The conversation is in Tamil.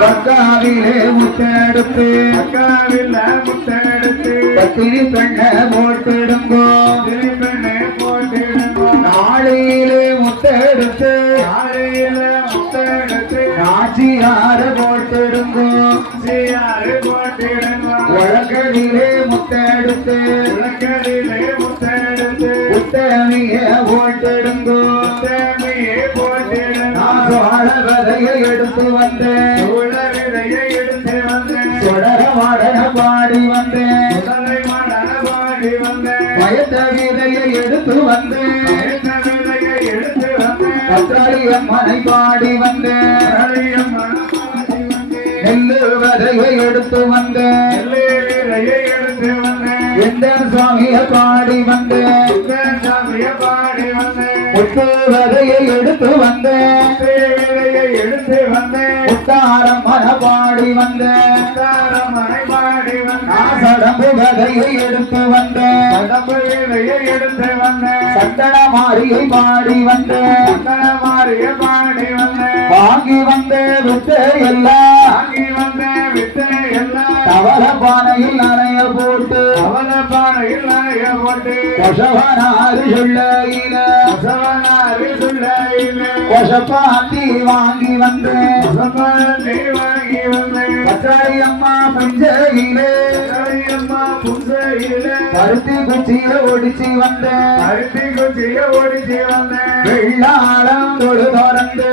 பக்காவிலே முத்தெடுத்து பத்தினி பெண்ண போட்டிடுங்கோ நாளையிலே முத்தெடுத்து நாச்சியார போட்டிடுங்கோ உலகதிலே முத்தெடுத்து உத்தமிய போட்டிடுங்கோ சோழவதையை எடுத்து வந்தேன் தொடர மாடன பாடி வந்தேன் பயத்த விதையை எடுத்து வந்தேன் கத்தாளியம்மனை பாடி வந்தேன் நெல்லு வதையை எடுத்து வந்தேன் எந்த சுவாமிய பாடி வந்தேன் முத்து வதையை எடுத்து வந்தேன் முத்தாரம் மன பாடி வந்தேன் சடம்பு வதையை எடுத்து வந்தேன் சந்தன மாரியை பாடி வந்தேன் வாங்கி வந்தேன் விட்டு எல்லாம் தவள பானையில் நனைய போட்டு கொசவனாறு சொல்லையில கொசப்பாத்தி வாங்கி வந்தேன் அம்மா புஞ்சையிலே பருத்தி குச்சிய ஒடிச்சு வந்தேன் வெள்ளாளம் தொழு தொடர்ந்து